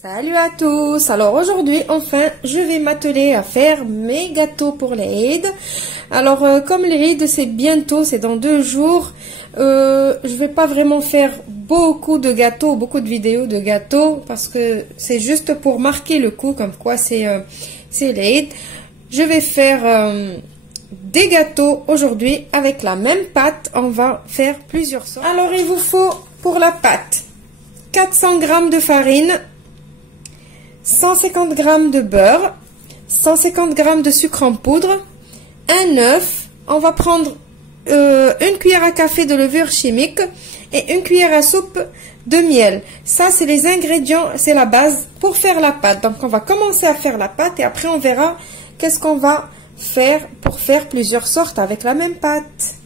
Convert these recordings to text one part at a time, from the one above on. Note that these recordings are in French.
Salut à tous. Alors aujourd'hui enfin je vais m'atteler à faire mes gâteaux pour les Eid. Alors comme les Eid c'est bientôt, c'est dans 2 jours, je vais pas vraiment faire beaucoup de gâteaux, beaucoup de vidéos de gâteaux parce que c'est juste pour marquer le coup comme quoi c'est les Eid. Je vais faire des gâteaux aujourd'hui avec la même pâte. On va faire plusieurs sortes. Alors il vous faut pour la pâte 400 g de farine, 150 g de beurre, 150 g de sucre en poudre, un œuf. On va prendre une cuillère à café de levure chimique et une cuillère à soupe de miel. Ça, c'est les ingrédients, c'est la base pour faire la pâte. Donc, on va commencer à faire la pâte et après, on verra qu'est-ce qu'on va faire pour faire plusieurs sortes avec la même pâte.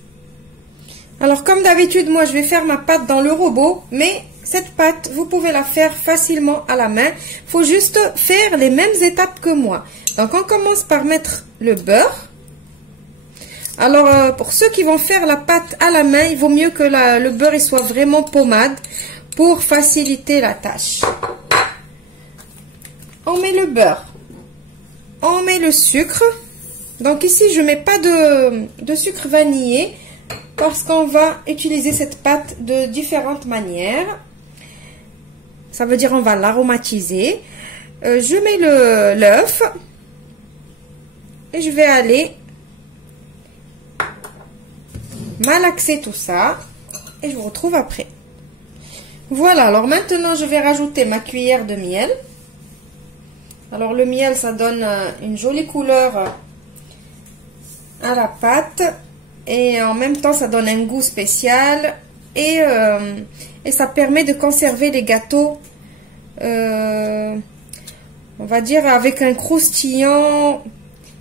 Alors, comme d'habitude, moi, je vais faire ma pâte dans le robot, mais cette pâte, vous pouvez la faire facilement à la main. Il faut juste faire les mêmes étapes que moi. Donc, on commence par mettre le beurre. Alors, pour ceux qui vont faire la pâte à la main, il vaut mieux que le beurre il soit vraiment pommade pour faciliter la tâche. On met le beurre. On met le sucre. Donc, ici, je ne mets pas de sucre vanillé parce qu'on va utiliser cette pâte de différentes manières. Ça veut dire on va l'aromatiser. Je mets l'œuf et je vais aller malaxer tout ça et je vous retrouve après. Voilà, alors maintenant je vais rajouter ma cuillère de miel. Alors le miel ça donne une jolie couleur à la pâte et en même temps ça donne un goût spécial et ça permet de conserver les gâteaux on va dire avec un croustillant.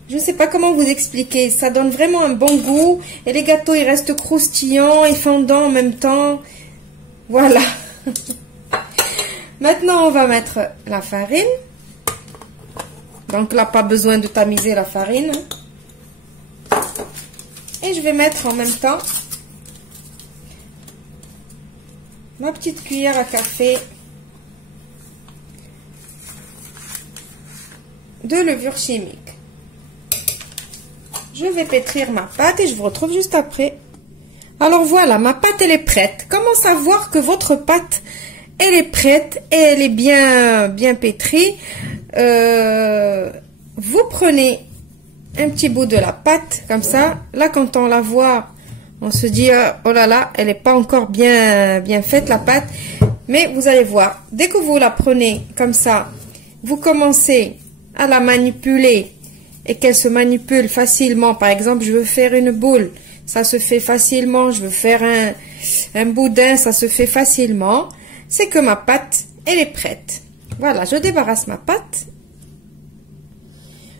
Je ne sais pas comment vous expliquer, ça donne vraiment un bon goût et les gâteaux ils restent croustillants et fondants en même temps. Voilà. Maintenant on va mettre la farine. Donc là pas besoin de tamiser la farine. Et je vais mettre en même temps ma petite cuillère à café de levure chimique. Je vais pétrir ma pâte et je vous retrouve juste après. Alors voilà, ma pâte elle est prête. Comment savoir que votre pâte elle est prête et elle est bien pétrie? Vous prenez un petit bout de la pâte comme ça. Là quand on la voit, on se dit oh là là, elle n'est pas encore bien faite la pâte. Mais vous allez voir, dès que vous la prenez comme ça, vous commencez à la manipuler et qu'elle se manipule facilement. Par exemple, je veux faire une boule, ça se fait facilement. Je veux faire un boudin, ça se fait facilement. C'est que ma pâte, elle est prête. Voilà, je débarrasse ma pâte.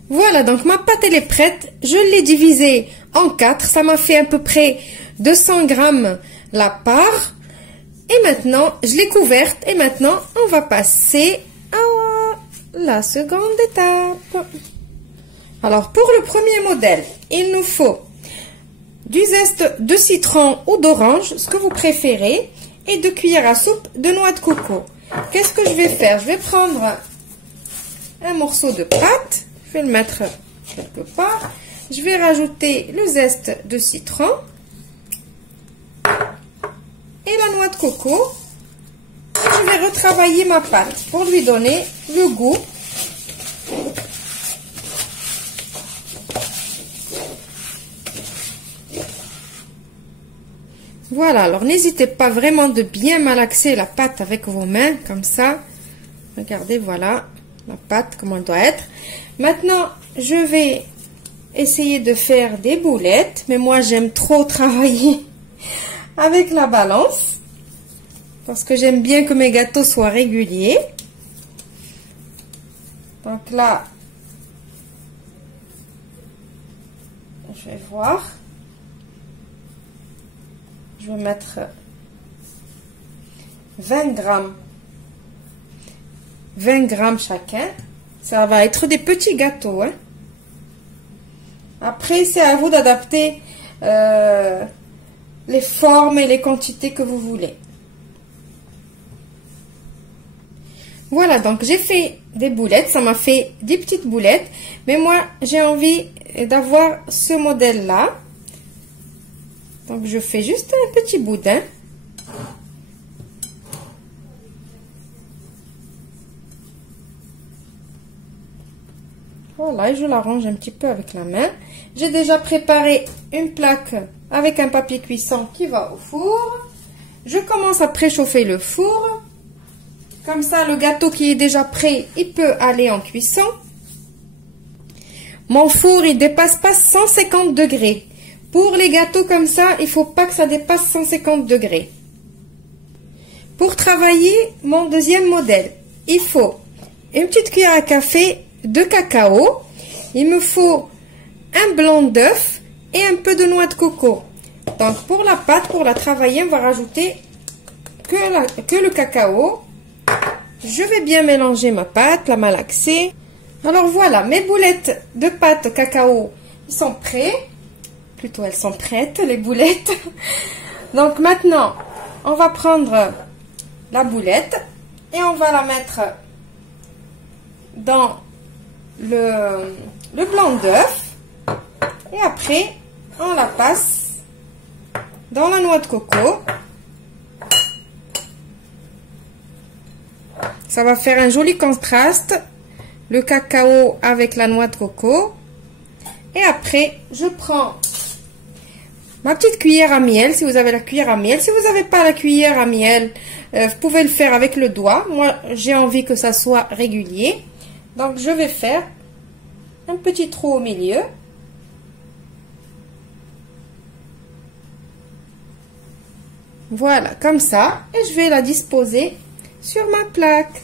Voilà, donc ma pâte, elle est prête. Je l'ai divisée en 4. Ça m'a fait à peu près 200 g la part. Et maintenant, je l'ai couverte. Et maintenant, on va passer à la seconde étape. Alors, pour le premier modèle, il nous faut du zeste de citron ou d'orange, ce que vous préférez, et 2 cuillères à soupe de noix de coco. Qu'est-ce que je vais faire? Je vais prendre un morceau de pâte, je vais le mettre quelque part. Je vais rajouter le zeste de citron et la noix de coco. Et je vais retravailler ma pâte pour lui donner le goût. Voilà, alors n'hésitez pas vraiment de bien malaxer la pâte avec vos mains, comme ça. Regardez, voilà, la pâte, comment elle doit être. Maintenant, je vais essayer de faire des boulettes, mais moi j'aime trop travailler avec la balance, parce que j'aime bien que mes gâteaux soient réguliers. Donc là, je vais voir. Je vais mettre 20 grammes chacun. Ça va être des petits gâteaux. Hein. Après, c'est à vous d'adapter les formes et les quantités que vous voulez. Voilà, donc j'ai fait des boulettes, ça m'a fait des petites boulettes, mais moi j'ai envie d'avoir ce modèle-là. Donc je fais juste un petit boudin. Voilà, et je l'arrange un petit peu avec la main. J'ai déjà préparé une plaque avec un papier cuisson qui va au four. Je commence à préchauffer le four. Comme ça, le gâteau qui est déjà prêt, il peut aller en cuisson. Mon four, il dépasse pas 150 degrés. Pour les gâteaux comme ça, il faut pas que ça dépasse 150 degrés. Pour travailler mon deuxième modèle, il faut une petite cuillère à café de cacao. Il me faut un blanc d'œuf et un peu de noix de coco. Donc pour la pâte, pour la travailler, on va rajouter que le cacao. Je vais bien mélanger ma pâte, la malaxer. Alors voilà, mes boulettes de pâte cacao sont prêtes. Plutôt, elles sont prêtes, les boulettes. Donc maintenant, on va prendre la boulette et on va la mettre dans le blanc d'œuf. Et après, on la passe dans la noix de coco. Ça va faire un joli contraste, le cacao avec la noix de coco. Et après, je prends ma petite cuillère à miel, si vous avez la cuillère à miel. Si vous n'avez pas la cuillère à miel, vous pouvez le faire avec le doigt. Moi, j'ai envie que ça soit régulier. Donc, je vais faire un petit trou au milieu. Voilà, comme ça. Et je vais la disposer sur ma plaque.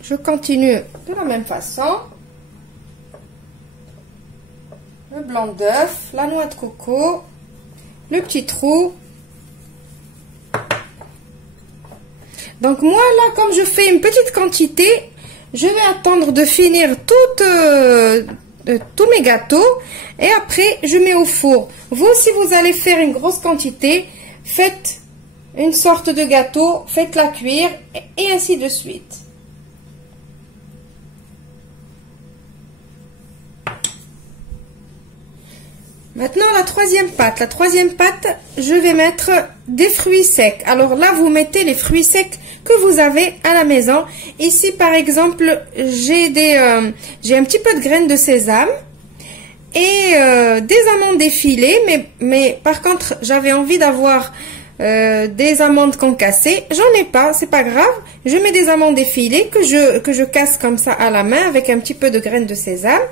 Je continue de la même façon. Le blanc d'œuf, la noix de coco, le petit trou. Donc moi là, comme je fais une petite quantité, je vais attendre de finir tous mes gâteaux et après je mets au four. Vous, si vous allez faire une grosse quantité, faites une sorte de gâteau, faites-la cuire et ainsi de suite. Maintenant, la troisième pâte. La troisième pâte, je vais mettre des fruits secs. Alors là, vous mettez les fruits secs que vous avez à la maison. Ici, par exemple, j'ai un petit peu de graines de sésame et des amandes effilées. Mais par contre, j'avais envie d'avoir des amandes concassées. J'en ai pas, c'est pas grave. Je mets des amandes effilées que je casse comme ça à la main avec un petit peu de graines de sésame.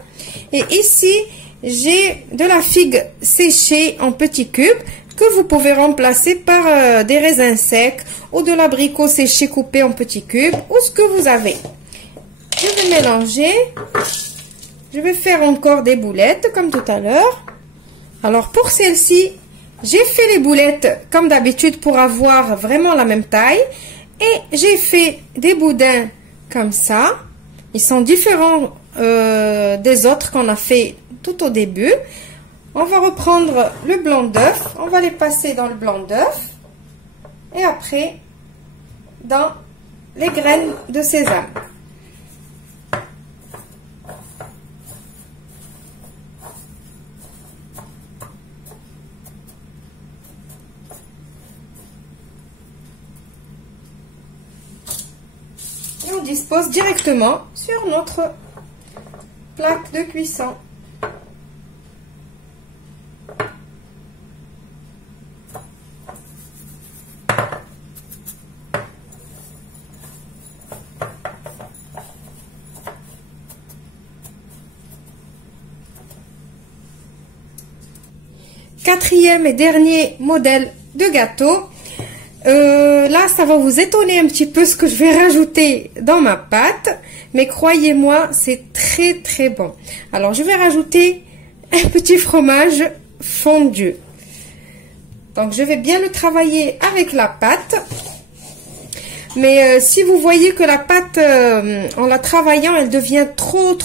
Et ici, j'ai de la figue séchée en petits cubes que vous pouvez remplacer par des raisins secs ou de l'abricot séché coupé en petits cubes ou ce que vous avez. Je vais mélanger. Je vais faire encore des boulettes comme tout à l'heure. Alors pour celle-ci, j'ai fait les boulettes comme d'habitude pour avoir vraiment la même taille. Et j'ai fait des boudins comme ça. Ils sont différents des autres qu'on a fait tout au début. On va reprendre le blanc d'œuf, on va les passer dans le blanc d'œuf et après dans les graines de sésame. Et on dispose directement sur notre plaque de cuisson. Quatrième et dernier modèle de gâteau. Là, ça va vous étonner un petit peu ce que je vais rajouter dans ma pâte. Mais croyez-moi, c'est très très bon. Alors, je vais rajouter un petit fromage fondu. Donc, je vais bien le travailler avec la pâte. Mais si vous voyez que la pâte, en la travaillant, elle devient trop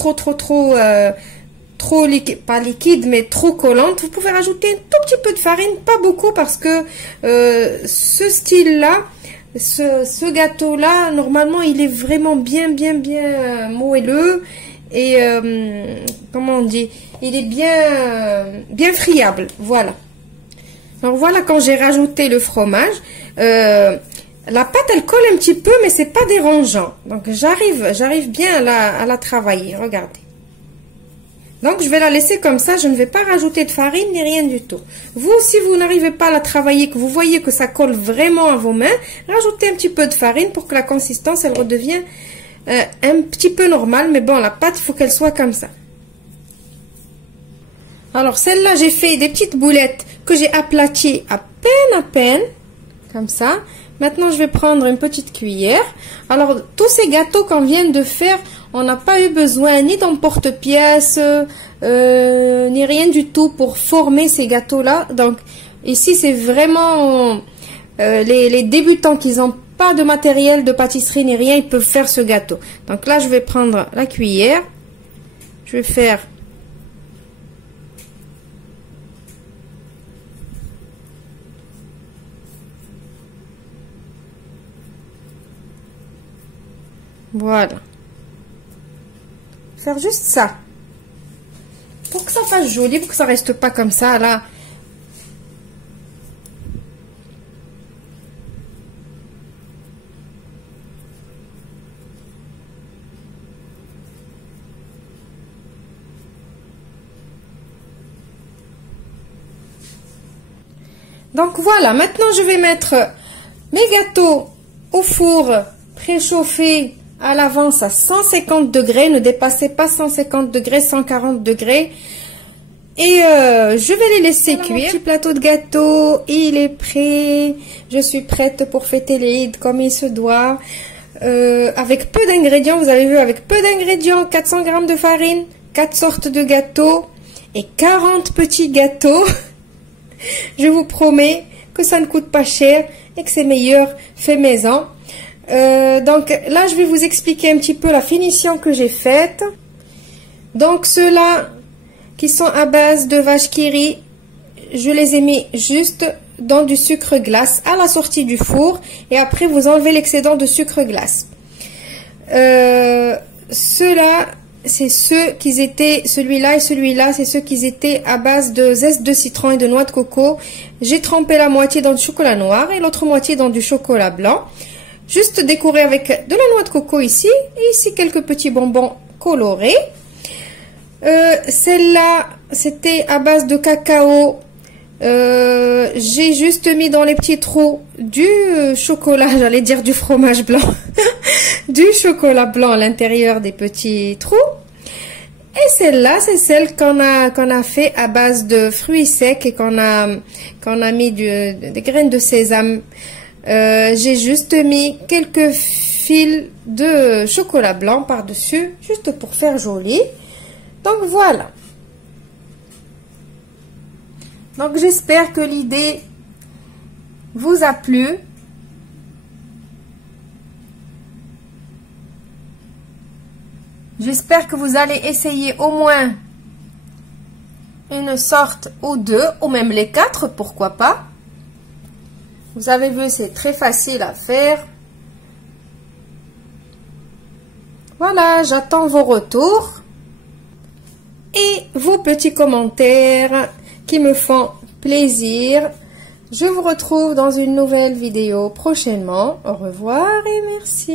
liquide, pas liquide, mais trop collante, vous pouvez rajouter un tout petit peu de farine, pas beaucoup, parce que ce style-là ce gâteau-là, normalement, il est vraiment bien moelleux et comment on dit, il est bien friable. Voilà. Alors voilà, quand j'ai rajouté le fromage, la pâte elle colle un petit peu, mais c'est pas dérangeant. Donc j'arrive bien à la travailler. Regardez. Donc je vais la laisser comme ça, je ne vais pas rajouter de farine ni rien du tout. Vous, si vous n'arrivez pas à la travailler, que vous voyez que ça colle vraiment à vos mains, rajoutez un petit peu de farine pour que la consistance elle redevienne un petit peu normale. Mais bon, la pâte, il faut qu'elle soit comme ça. Alors celle-là, j'ai fait des petites boulettes que j'ai aplaties à peine, comme ça. Maintenant, je vais prendre une petite cuillère. Alors, tous ces gâteaux qu'on vient de faire, on n'a pas eu besoin ni d'emporte-pièce, ni rien du tout pour former ces gâteaux-là. Donc, ici, c'est vraiment les débutants qui n'ont pas de matériel de pâtisserie ni rien, ils peuvent faire ce gâteau. Donc là, je vais prendre la cuillère. Je vais faire... Voilà. Faire juste ça. Pour que ça fasse joli, pour que ça reste pas comme ça, là. Donc voilà, maintenant je vais mettre mes gâteaux au four préchauffé à l'avance à 150 degrés, ne dépassez pas 150 degrés, 140 degrés. Et je vais les laisser cuire. Mon petit plateau de gâteau, il est prêt. Je suis prête pour fêter l'Eid comme il se doit. Avec peu d'ingrédients, vous avez vu, avec peu d'ingrédients, 400 g de farine, 4 sortes de gâteaux et 40 petits gâteaux. Je vous promets que ça ne coûte pas cher et que c'est meilleur fait maison. Donc là, je vais vous expliquer un petit peu la finition que j'ai faite. Donc ceux-là qui sont à base de vache qui rit, je les ai mis juste dans du sucre glace à la sortie du four et après vous enlevez l'excédent de sucre glace. Ceux-là, c'est ceux qui étaient, celui-là et celui-là, c'est ceux qui étaient à base de zeste de citron et de noix de coco. J'ai trempé la moitié dans du chocolat noir et l'autre moitié dans du chocolat blanc. Juste décorer avec de la noix de coco ici et ici quelques petits bonbons colorés. Celle-là, c'était à base de cacao. J'ai juste mis dans les petits trous du chocolat, j'allais dire du fromage blanc, du chocolat blanc à l'intérieur des petits trous. Et celle-là, c'est celle qu'on a fait à base de fruits secs et qu'on a mis des graines de sésame. J'ai juste mis quelques fils de chocolat blanc par-dessus, juste pour faire joli. Donc voilà. Donc j'espère que l'idée vous a plu. J'espère que vous allez essayer au moins une sorte ou deux, ou même les 4, pourquoi pas. Vous avez vu, c'est très facile à faire. Voilà, j'attends vos retours et vos petits commentaires qui me font plaisir. Je vous retrouve dans une nouvelle vidéo prochainement. Au revoir et merci.